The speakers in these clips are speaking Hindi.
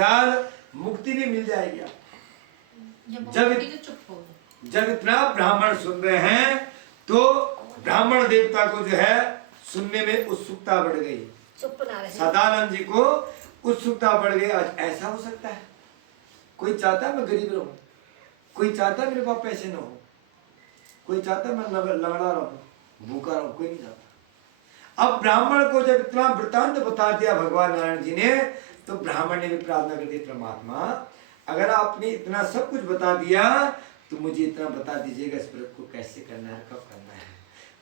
साथ मुक्ति भी मिल जाएगी आपको। जब इतना ब्राह्मण सुन रहे हैं तो ब्राह्मण देवता को जो है सुनने में उत्सुकता बढ़ गई। सदानंद जी को उत्सुकता बढ़ गई। आज ऐसा हो सकता है? कोई चाहता है मैं गरीब रहूं, कोई चाहता है मेरे पास पैसे न हो, कोई चाहता है मैं लंगड़ा रहूं, भूखा रहूं, कोई नहीं चाहता। अब ब्राह्मण को जब इतना वृतांत बता दिया भगवान नारायण जी ने, तो ब्राह्मण ने भी प्रार्थना कर दी, परमात्मा अगर आपने इतना सब कुछ बता दिया तो मुझे इतना बता दीजिएगा इस व्रत को कैसे करना है, कब करना है।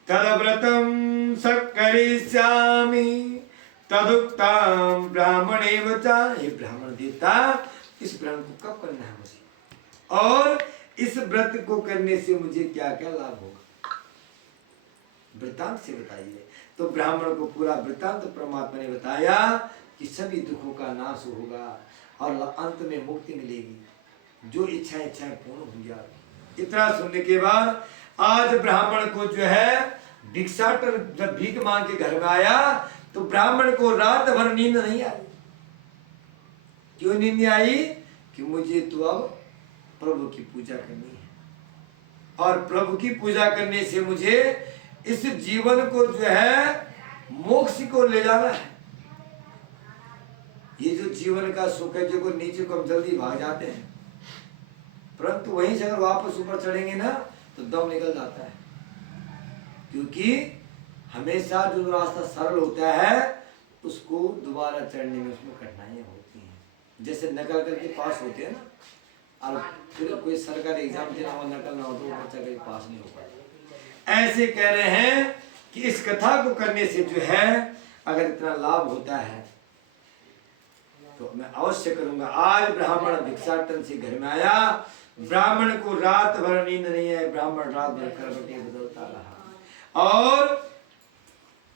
तद व्रतम सकरिष्यामि तदुक्तम ब्राह्मणे वचा। ये ब्राह्मण देवता इस व्रत को कब करना है मुझे, और इस व्रत को करने से मुझे क्या क्या लाभ होगा, वृतांत से बताइए। तो ब्राह्मण को पूरा वृतांत परमात्मा ने बताया कि सभी दुखों का नाश होगा और अंत में मुक्ति मिलेगी, जो इच्छाएं पूर्ण होंगी। इतना सुनने के बाद आज ब्राह्मण को जो है भिक्षाटन जब भीख मांग के घर में आया तो ब्राह्मण को रात भर नींद नहीं आई। क्यों नींद नहीं आई? कि मुझे तो अब प्रभु की पूजा करनी है, और प्रभु की पूजा करने से मुझे इस जीवन को जो है मोक्ष को ले जाना है। ये जो जीवन का सुख है, जो को नीचे को हम जल्दी भाग जाते हैं, परंतु वहीं से अगर वापस ऊपर चढ़ेंगे ना तो दम निकल जाता है। क्योंकि हमेशा जो रास्ता सरल होता है उसको दोबारा चढ़ने में उसमें कठिनाइयां होती हैं। जैसे नकल करके पास होते हैं ना, और फिर कोई सरकारी एग्जाम देना हो, नकल ना हो तो बच्चा कभी पास नहीं हो पाता। ऐसे कह रहे हैं कि इस कथा को करने से जो है अगर इतना लाभ होता है तो मैं अवश्य करूंगा। आज ब्राह्मण भिक्षाटन से घर में आया, ब्राह्मण को रात भर नींद नहीं है, ब्राह्मण रात भर करवटें बदलता रहा। और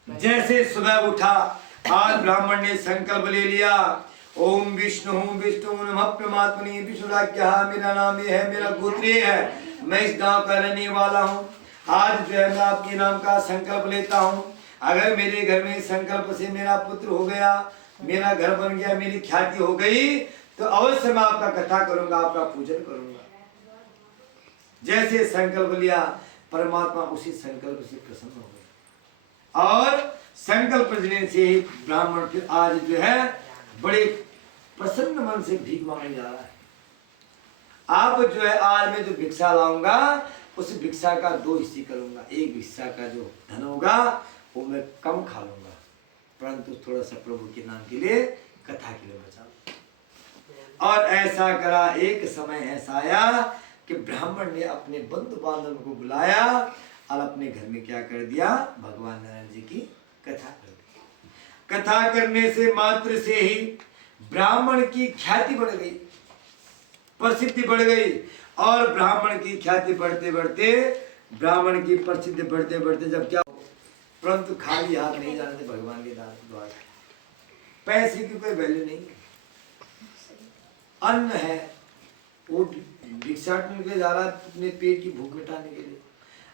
जैसे सुबह उठा, आज ब्राह्मण ने संकल्प ले लिया, ओम विष्णु नमः परमात्मने विष्णुराज्ञः, मेरा नाम ये है, मेरा गोत्र ये है, मैं इस गांव का रहने वाला हूँ। आज जो है मैं आपके नाम का संकल्प लेता हूँ। अगर मेरे घर में संकल्प से मेरा पुत्र हो गया, मेरा घर बन गया, मेरी ख्याति हो गई, तो अवश्य मैं आपका कथा करूंगा, आपका पूजन करूंगा। जैसे संकल्प लिया, परमात्मा उसी संकल्प से प्रसन्न हो गए, और संकल्प लेने से ही ब्राह्मण फिर आज जो है बड़े प्रसन्न मन से भीख मांगने जा रहा है। आप जो है आज मैं जो भिक्षा लाऊंगा उस भिक्षा का 2 हिस्से करूंगा। एक भिक्षा का जो धन होगा वो मैं कम खा लूंगा, परंतु थोड़ा सा प्रभु के नाम के लिए, कथा के लिए बचाऊंगा। और ऐसा करा। एक समय ऐसा आया कि ब्राह्मण ने अपने बंधु बांधव को बुलाया और अपने घर में क्या कर दिया, भगवान नारायण जी की कथा कर दी। कथा करने से मात्र से ही ब्राह्मण की ख्याति बढ़ गई, प्रसिद्धि बढ़ गई। और ब्राह्मण की ख्याति बढ़ते बढ़ते, ब्राह्मण की प्रसिद्धि बढ़ते बढ़ते जब क्या, परंतु खाली हाथ नहीं जाने थे भगवान के द्वार। पैसे की कोई वैल्यू नहीं है, अन्न है, वो भिक्षाटन के लिए जा रहा है अपने पेट की भूख मिटाने के लिए।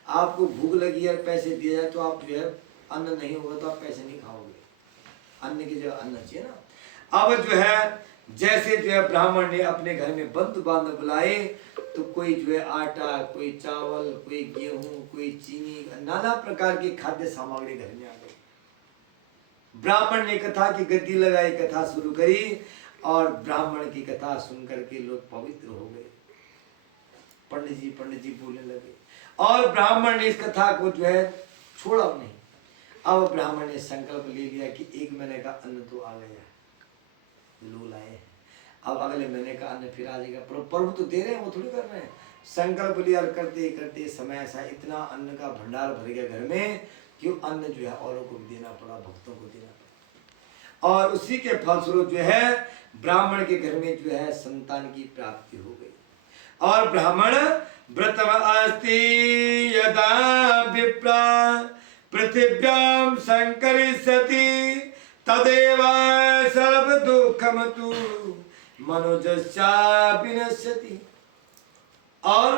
आपको भूख लगी है, पैसे दिए जाए तो आप जो है अन्न नहीं होगा तो आप पैसे नहीं खाओगे, अन्न की जगह अन्न चाहिए ना। अब जो है जैसे जो है ब्राह्मण ने अपने घर में बंधु बांधव बुलाए, तो कोई जो है आटा, कोई चावल, कोई गेहूं, कोई चीनी, नाना प्रकार की खाद्य सामग्री घर में आ गई। ब्राह्मण ने कथा की गद्दी लगाई, कथा शुरू करी, और ब्राह्मण की कथा सुन करके लोग पवित्र हो गए। पंडित जी बोलने लगे, और ब्राह्मण ने इस कथा को जो है छोड़ा नहीं। अब ब्राह्मण ने संकल्प ले लिया कि 1 महीने का अन्न तो आ गया, लोग लाए हैं, अब अगले महीने का अन्न फिर आ जाएगा। प्रभु तो दे रहे हैं, वो थोड़ी कर रहे हैं। संकल्प लिया, करते करते समय ऐसा इतना अन्न का भंडार भर गया घर में कि अन्न जो है औरों को भी देना पड़ा, भक्तों को देना पड़ा। और उसी के फलस्वरूप जो है ब्राह्मण के घर में जो है संतान की प्राप्ति हो गई। और ब्राह्मण व्रतम अस्ति यदा विप्रा पृथिव्याम संकरिष्यति तदेव सर्व दुःखमतु मनोजस्या विनश्यति। और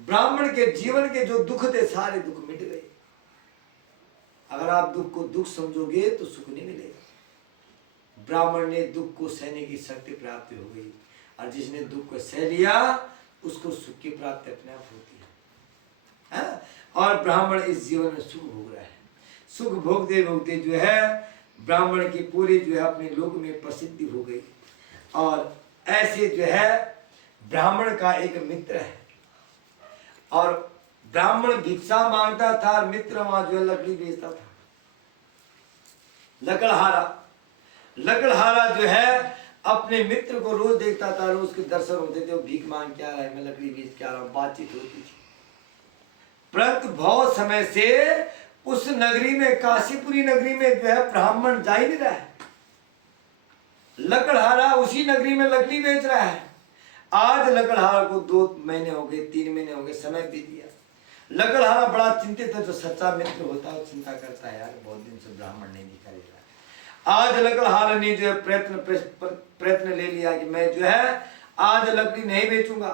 ब्राह्मण के जीवन के जो दुख थे सारे दुख मिट गए। अगर आप दुख को दुख समझोगे तो सुख नहीं मिलेगा। ब्राह्मण ने दुख को सहने की शक्ति प्राप्त हो गई, और जिसने दुख को सह लिया उसको सुख की प्राप्ति अपने आप होती है। और ब्राह्मण इस जीवन में सुख भोग रहा है। सुख भोगते भोगते जो है ब्राह्मण की पूरी जो है अपने लोक में प्रसिद्धि हो गई। और ऐसे जो है ब्राह्मण का एक मित्र है, और ब्राह्मण भिक्षा मांगता था और मित्र वहां जो है लकड़ी बेचता था। लकड़हारा जो है अपने मित्र को रोज देखता था, रोज के दर्शन होते थे, वो भीख मांग के आ रहा है, मैं लकड़ी बेच के आ रहा हूं, बातचीत होती थी। परंतु बहुत समय से उस नगरी में, काशीपुरी नगरी में जो है ब्राह्मण जा ही नहीं रहा है। लकड़हारा उसी नगरी में लकड़ी बेच रहा है। आज लकड़हारा को 2 महीने हो गए, 3 महीने हो गए, समय बीत गया। लकड़हारा बड़ा चिंतित है, जो सच्चा मित्र होता है चिंता करता है, यार बहुत दिन से ब्राह्मण नहीं दिखा रहा। आज लकड़हारा ने जो है प्रयत्न ले लिया कि मैं जो है आज लकड़ी नहीं बेचूंगा,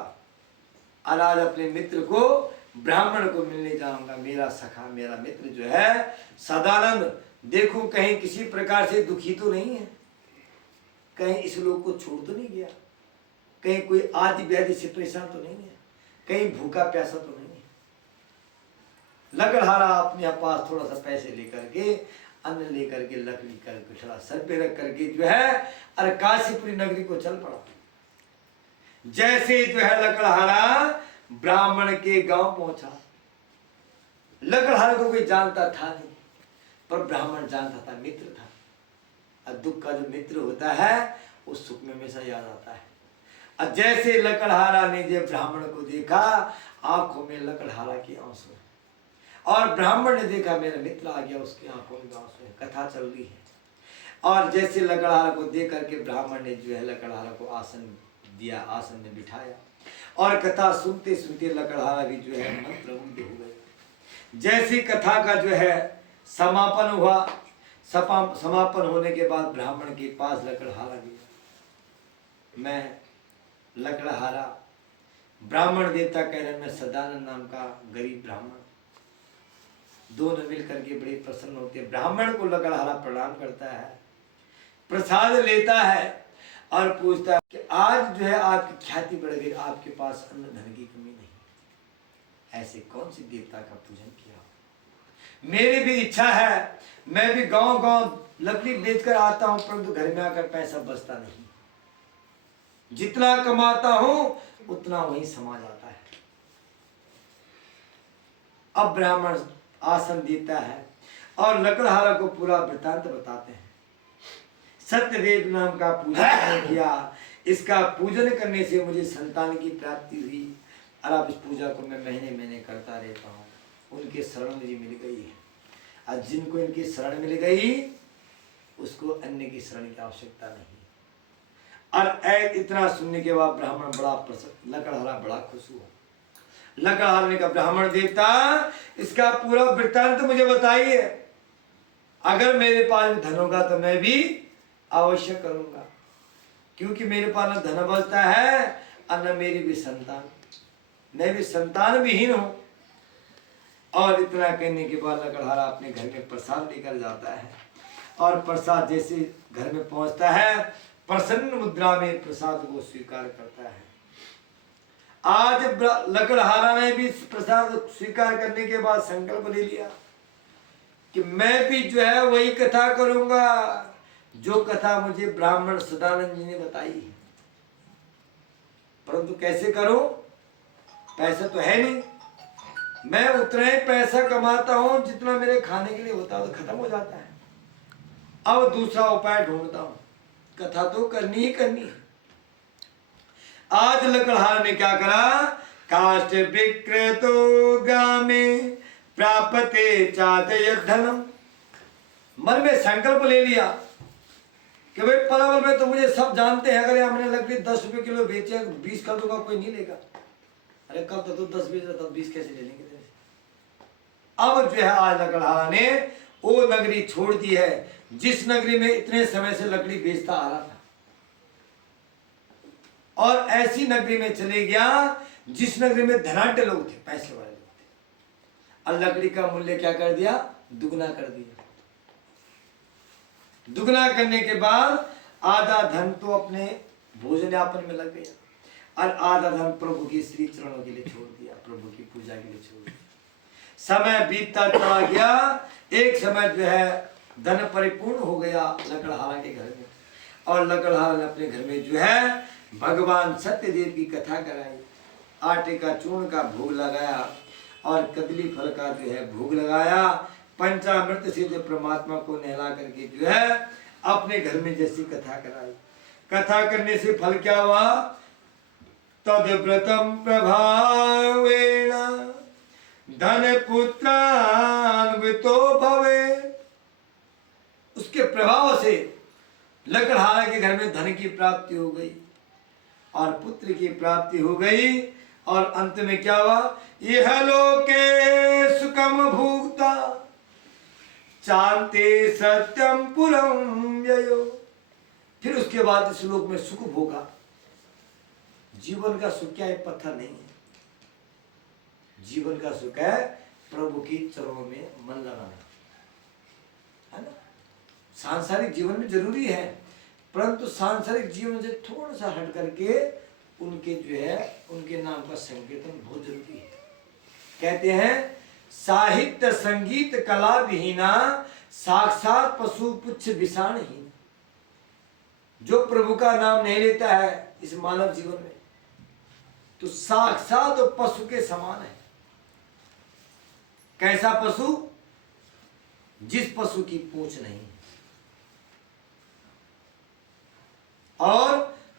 और आज अपने मित्र को, ब्राह्मण को मिलने जाऊंगा। मेरा सखा, मेरा मित्र जो है सदानंद, देखूं कहीं किसी प्रकार से दुखी तो नहीं है, कहीं इस लोग को छोड़ तो नहीं गया, कहीं कोई आदि व्याधि से परेशान तो नहीं है, कहीं भूखा प्यासा तो नहीं है। लकड़हारा अपने पास थोड़ा सा पैसे लेकर के, अन्न लेकर के, लकड़ी करके थोड़ा सर पे रख करके जो है अरे काशीपुरी नगरी को चल पड़ा। जैसे जो है लकड़हारा ब्राह्मण के गांव पहुंचा। लकड़हारा को कोई जानता था नहीं, पर ब्राह्मण जानता था, मित्र था। और दुख का जो मित्र होता है वो सुख में हमेशा याद आता है। और जैसे लकड़हारा ने जब ब्राह्मण को देखा, आंखों में लकड़हारा की आंसू, और ब्राह्मण ने देखा मेरा मित्र आ गया, उसकी आंखों में आंसू है, कथा चल रही है। और जैसे लकड़हारा को देख करके ब्राह्मण ने जो है लकड़हारा को आसन दिया, आसन में बिठाया, और कथा सुनते सुनते लकड़हारा भी जो है मंत्रमुग्ध हो गए। जैसी कथा का जो है समापन हुआ, समापन होने के बाद ब्राह्मण के पास लकड़हारा गया। मैं लकड़हारा, ब्राह्मण देवता कह रहे, मैं सदानंद नाम का गरीब ब्राह्मण। दोनों मिलकर के बड़े प्रसन्न होते हैं। ब्राह्मण को लकड़हारा प्रणाम करता है, प्रसाद लेता है, और पूछता है कि आज जो है आपकी ख्याति बढ़ गई, आपके पास अन्न धन की कमी नहीं, ऐसे कौन सी देवता का पूजन किया? मेरी भी इच्छा है, मैं भी गांव गांव लकड़ी बेचकर आता हूं, परंतु घर में आकर पैसा बचता नहीं, जितना कमाता हूं उतना वही समा जाता है। अब ब्राह्मण आसन देता है और लकड़हारा को पूरा वृतांत बताते हैं। सत्यदेव नाम का पूजन किया, इसका पूजन करने से मुझे संतान की प्राप्ति हुई, और अब इस पूजा को मैं महीने महीने करता रहता हूँ। उनके शरण मुझे मिल गई है, और जिनको इनकी शरण मिल गई उसको अन्य की शरण की आवश्यकता नहीं। और इतना सुनने के बाद ब्राह्मण बड़ा प्रसन्न, लकड़हारा बड़ा खुश हुआ। लकड़हारा ने कहा, ब्राह्मण देवता इसका पूरा वृत्तांत मुझे बताइए, अगर मेरे पास धन होगा तो मैं भी अवश्य करूंगा, क्योंकि मेरे पास न धन बचता है और न मेरी भी संतान, मैं भी संतान विहीन हूं। और इतना कहने के बाद लकड़हारा अपने घर में प्रसाद लेकर जाता है, और प्रसाद जैसे घर में पहुंचता है, प्रसन्न मुद्रा में प्रसाद को स्वीकार करता है। आज लकड़हारा ने भी प्रसाद स्वीकार करने के बाद संकल्प ले लिया कि मैं भी जो है वही कथा करूंगा जो कथा मुझे ब्राह्मण सदानंद जी ने बताई है, परंतु कैसे करूं, पैसा तो है नहीं, मैं उतना ही पैसा कमाता हूं जितना मेरे खाने के लिए होता है, तो खत्म हो जाता है। अब दूसरा उपाय ढूंढता हूं, कथा तो करनी ही करनी है। आज लकड़हारा ने क्या करा, काष्ठ विक्रेतो ग्रामे प्राप्ते चादय धनम, मन में संकल्प ले लिया कि भाई पलावल में तो मुझे सब जानते हैं, अगर हमने लकड़ी 10 रुपए किलो बेचे 20 कर दूंगा, कोई नहीं लेगा। अरे कब तक तो 10 बेच रहा, तब 20 कैसे ले लेंगे? अब जो है आज लकड़हारा ने वो नगरी छोड़ दी है जिस नगरी में इतने समय से लकड़ी बेचता आ रहा था, और ऐसी नगरी में चले गया जिस नगरी में धनाढ्य लोग थे, पैसे वाले लोग थे, और लकड़ी का मूल्य क्या कर दिया, दुगना कर दिया। दुगना करने के बाद आधा धन तो अपने भोजन यापन में लग गया और आधा धन प्रभु के श्री चरणों के लिए छोड़ दिया, प्रभु की पूजा के लिए छोड़ दिया। समय बीतता चला गया, एक समय जो है धन परिपूर्ण हो गया लकड़हारा के घर में, और लकड़हारा ने अपने घर में जो है भगवान सत्यदेव की कथा कराई, आटे का चूर्ण का भोग लगाया और कदली फल का जो है भोग लगाया, पंचामृत से जो परमात्मा को नहला करके जो है अपने घर में जैसी कथा कराई। कथा करने से फल क्या हुआ? तद व्रतम प्रभावेण धन पुत्रान्वितो भवे। उसके प्रभाव से लकड़हारा के घर में धन की प्राप्ति हो गई और पुत्र की प्राप्ति हो गई, और अंत में क्या हुआ? यह लोके सुखम भुक्ता चांते सत्यम पुरम ययो। फिर उसके बाद इस लोक में सुख भोगा। जीवन का सुख क्या है? पत्थर नहीं है। जीवन का सुख है प्रभु की चरणों में मन लगाना, है ना। सांसारिक जीवन में जरूरी है, परंतु सांसारिक जीवन से थोड़ा सा हट करके उनके जो है उनके नाम का संकीर्तन बहुत जरूरी है। कहते हैं साहित्य संगीत कला विहीना साक्षात पशु पुच्छ विषाणहीन। जो प्रभु का नाम नहीं लेता है इस मानव जीवन में तो साक्षात पशु के समान है। कैसा पशु? जिस पशु की पूंछ नहीं है और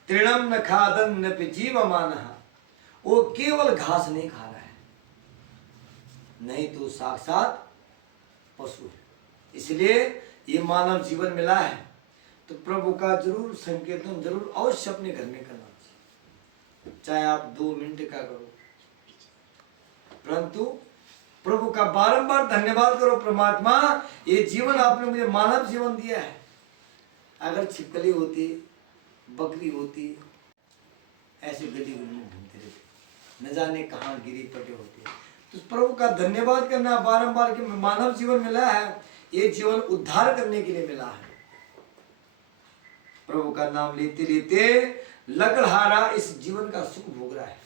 तृणम न खादन न जीवमान, वो केवल घास नहीं खा रहा है, नहीं तो साक्षात पशु है। इसलिए ये मानव जीवन मिला है तो प्रभु का जरूर संकीर्तन जरूर अवश्य अपने घर में करना चाहिए, चाहे आप 2 मिनट का करो, परंतु प्रभु का बारंबार धन्यवाद करो। परमात्मा ये जीवन आपने मुझे मानव जीवन दिया है। अगर छिपकली होती, बकरी होती, ऐसे गली में घूमते रहते, न जाने कहाँ गिरी पटे होते, तो प्रभु का धन्यवाद करना बारंबार कि मानव जीवन मिला है, ये जीवन उद्धार करने के लिए मिला है। प्रभु का नाम लेते लेते लकड़हारा इस जीवन का सुख भोग रहा है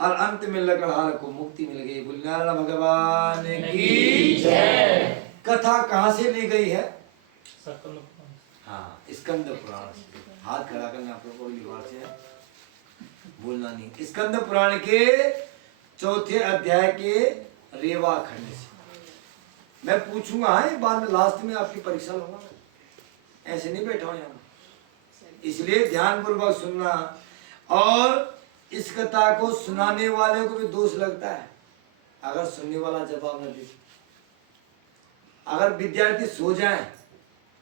और अंत में लकड़हारा को मुक्ति मिल गई। बोल नारायण भगवान की जय। कथा कहाँ से ली गई है? हाँ, स्कंद पुराण से। हाथ खड़ा करना प्रभु से बोलना नहीं। स्कंद पुराण के 4थे अध्याय के रेवा खंड से मैं पूछूंगा, हाँ, बाद में लास्ट में आपकी परीक्षा लूंगा, ऐसे नहीं बैठा हूं यहाँ। इसलिए ध्यान पूर्वक सुनना, और इस कथा को सुनाने वाले को भी दोष लगता है अगर सुनने वाला जवाब न दे। अगर विद्यार्थी सो जाए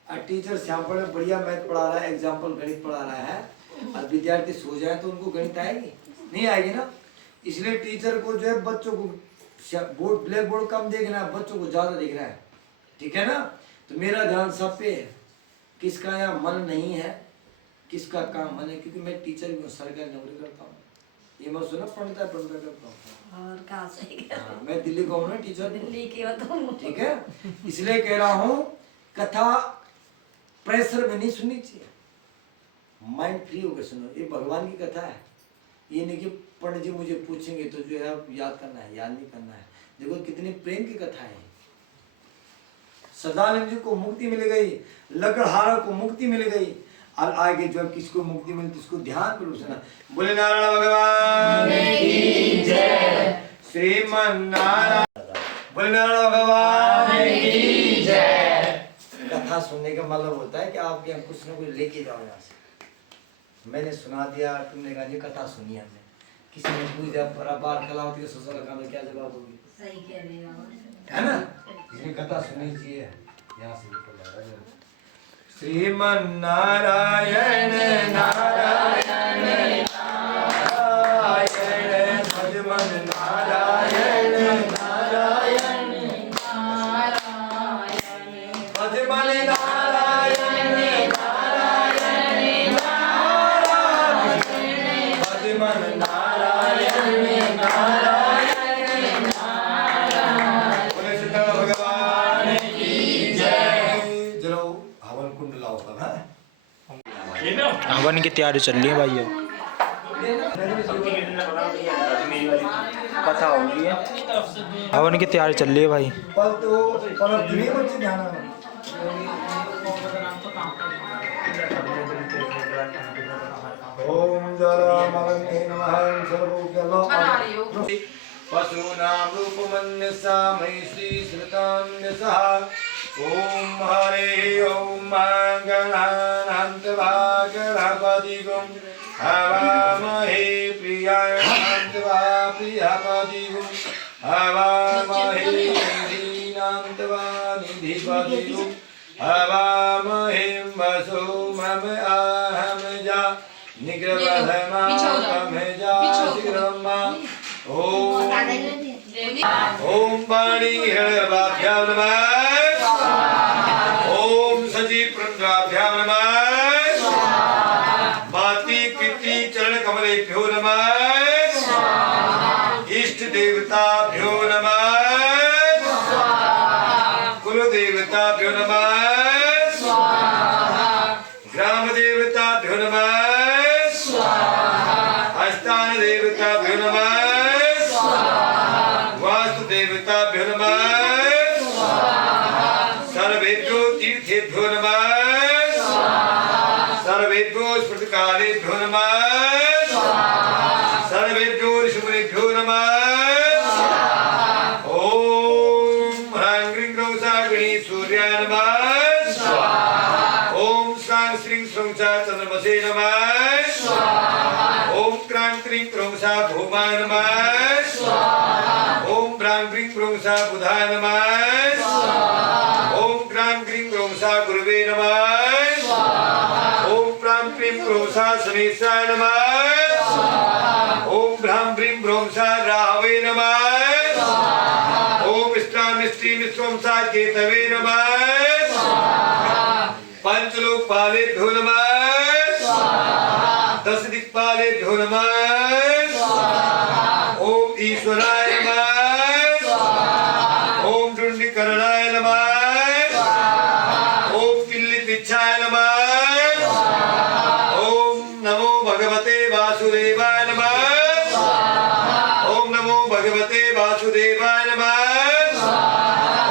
और टीचर श्यामपुर में बढ़िया मैथ पढ़ा रहा है, एग्जाम्पल गणित पढ़ा रहा है, और विद्यार्थी सो जाए तो उनको गणित आएगी? नहीं आएगी ना। इसलिए टीचर को जो है बच्चों को बोर्ड ब्लैक बोर्ड कम देखना है, बच्चों को ज्यादा देखना है, ठीक है ना। तो मेरा ध्यान सब पे है, किसका यहाँ मन नहीं है, किसका काम मन है, क्योंकि मैं टीचर भी हूँ, सरकारी नौकरी करता हूँ। ये मैं सुना पढ़ता करता हूँ, और कहाँ से? हाँ, मैं दिल्ली का हूँ ना, टीचर दिल्ली की हो तुम, ठीक है। इसलिए कह रहा हूँ कथा प्रेशर में नहीं सुननी चाहिए, माइंड फ्री होकर सुनो। ये भगवान की कथा है, ये नहीं कि पंडित जी मुझे पूछेंगे तो जो है याद करना है, याद नहीं करना है। देखो कितनी प्रेम की कथा है। सदानंद जी को मुक्ति मिल गई, लकड़हारा को मुक्ति मिल गई, और आगे जब किसको मुक्ति मिलती उसको ध्यान पूर्वक सुना। बोले नारायण भगवान की जय, श्रीमन नारायण। बोले नारायण भगवान की जय। कथा सुनने का मतलब होता है कि आप यहाँ कुछ न कुछ लेके जाओ यहाँ से। मैंने सुना दिया, तुमने कहा ये कथा सुनी हमने, किसी ने पूछ दिया बार कला होती है ससुर का क्या जवाब होगी? सही कह रहे हो, है ना। इसलिए कथा सुननी चाहिए। यहाँ से श्रीमन नारायण नारायण नारायण, भजमन नारायण नारायण नारायण, भजमन नारायण नारायण नारायण, भजमन नारायण नारायण नारायण। बोले सीता भगवान की जय। जरो हवन कुंड लाओ सब है। हवन की तैयारी चल रही है भाई। कथा होगी है, हवन की तैयारी चल रही है भाई। ओम जलामलंगे नमः सर्वोज्ञ पशूनां रूपमन्यसा मयि श्री श्रुतान्यसः ओम हरे ओम गणानान्त्वा गणपतिगुं हवामहे प्रियाणान्त्वा प्रियपतिगुं हवामहे निधीनान्त्वा निधिपतिगुं हवामहे वसो मम आहम जा निग्रहमाकमजा शिग्रम्मा ओम वाणी हिरण्यवाभ्यां नमः ओम सजीव प्रन्द्राभ्यां नमः माति पिति चरण कमलेभ्यो नमः इष्ट देवताभ्यो नमः कुल देवताभ्यो नमः ग्राम देवताभ्यो नमः स्थान देवताभ्यो नमः वास्तु देवताभ्यो नमः सर्वेभ्यो तीर्थेभ्यो नमः सर्वेभ्यो स्मृतिकालेभ्यो नमः सर्वेभ्यो ऋषिमुनिभ्यो नमः ओम ह्रां ह्रीं ह्रौं सागिणी सूर्याय नमः ओम श्रां श्रीं श्रौं च चन्द्रमसे नमः ओम क्रां क्रीं क्रौं सा भूमाय नमः ओम ब्रां ग्रीं क्रौं सा बुधाय नमः ओम ग्रां ग्रीं क्रौं सा गुरुवे नमः ओम प्रां क्रीं क्रौं सा शनेशाय नमः ओम भ्रां ब्रीं ब्रौं सा राहवे नमः ओम स्त्रां स्त्रीं स्त्रौं सा केतवे नमः पंचलोकपालेभ्यो नमः दश दिक्पालेभ्यो नमः ओम ईश्वराय नमः ओम डुंडिकरणाय नमः ओम किल्लिपिच्छाय नमः ओम नमो भगवते वासुदेवाय नमः ओम नमो भगवते वासुदेवाय नमः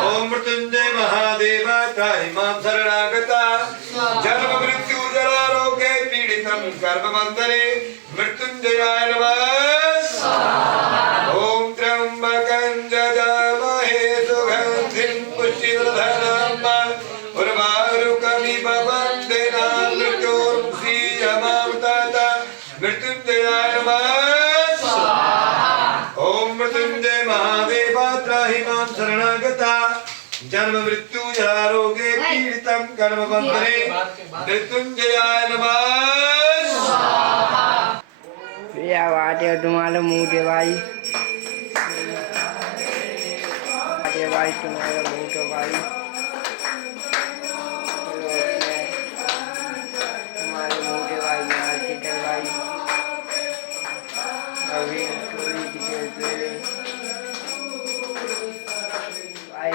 ओम मृत्युंजय महादेव त्राहि मां शरणागता जन्म मृत्यु जरा रोगे पीडितं गर्भमन्थने मृत्युंजयाय नमः ओम त्र्यंबकं जजामहे सुगन्धिं पुष्टिवर्धनम् उर्वारुकमिव वन्देनां मृत्योर्मुक्षीयमामृतात् मृत्युंजयाय नमः ओम मृत्युंजय महादेव त्राहि मां शरणागता जन्म मृत्यु जरा रोगे पीडितं कर्मबन्धने मृत्युंजयाय नमः या वाटे तुम्हारे मुंह के भाई वाटे भाई तुम्हारे मुंह के भाई तुम्हारे मुंह के भाई आरती कर भाई अभी थोड़ी देर पहले भाई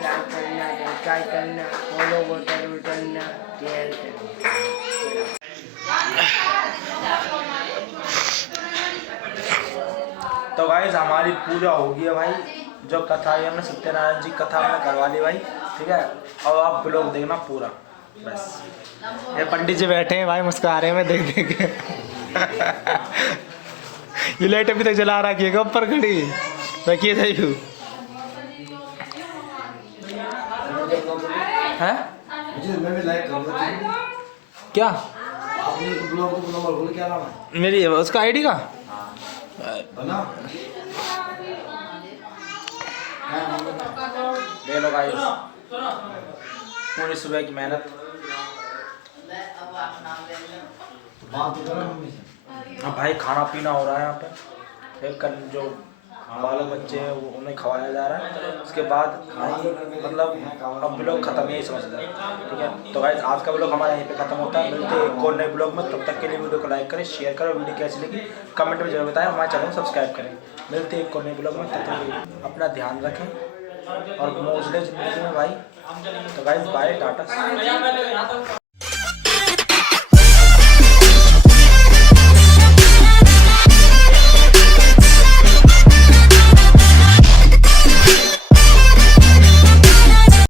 ट्राई करना सब्सक्राइब करना फॉलो को जरूर करना शेयर करना। तो गाइस हमारी पूजा हो गई है भाई। जो कथा है हमने सत्यनारायण जी कथा हमने करवा ली भाई, ठीक है। और आप ब्लॉग देखना पूरा बस। ये पंडित जी बैठे हैं भाई, मुस्कुरा रहे हैं मैं देख देख के। ये लाइट अभी तक जला रखी है ऊपर खड़ी रखिए सही है मैं भी लाइक करूंगा क्या आपने ब्लॉग को नंबर बोल क्या नाम है मेरी उसका आईडी का बना ले लो गाइस, पूरी सुबह की मेहनत। बात करो मम्मी से। अब भाई खाना पीना हो रहा है यहाँ पे, फिर कल जो बालक बच्चे हैं वो उन्हें खवाया जा रहा है। उसके बाद मतलब अब ब्लॉग खत्म ही समझ लें, ठीक है। तो गाइस आज का ब्लॉग हमारा यहीं पे खत्म होता है। मिलते हैं एक और नए ब्लॉग में, तब तक के लिए वीडियो को लाइक करें, शेयर करें, वीडियो कैसी लगी कमेंट में जरूर बताएं, हमारे चैनल को सब्सक्राइब करें। मिलते हैं एक और नए ब्लॉग में, तब तक अपना ध्यान रखें और मौज लें जिंदगी में भाई। तो गाइस बाय, टाटा।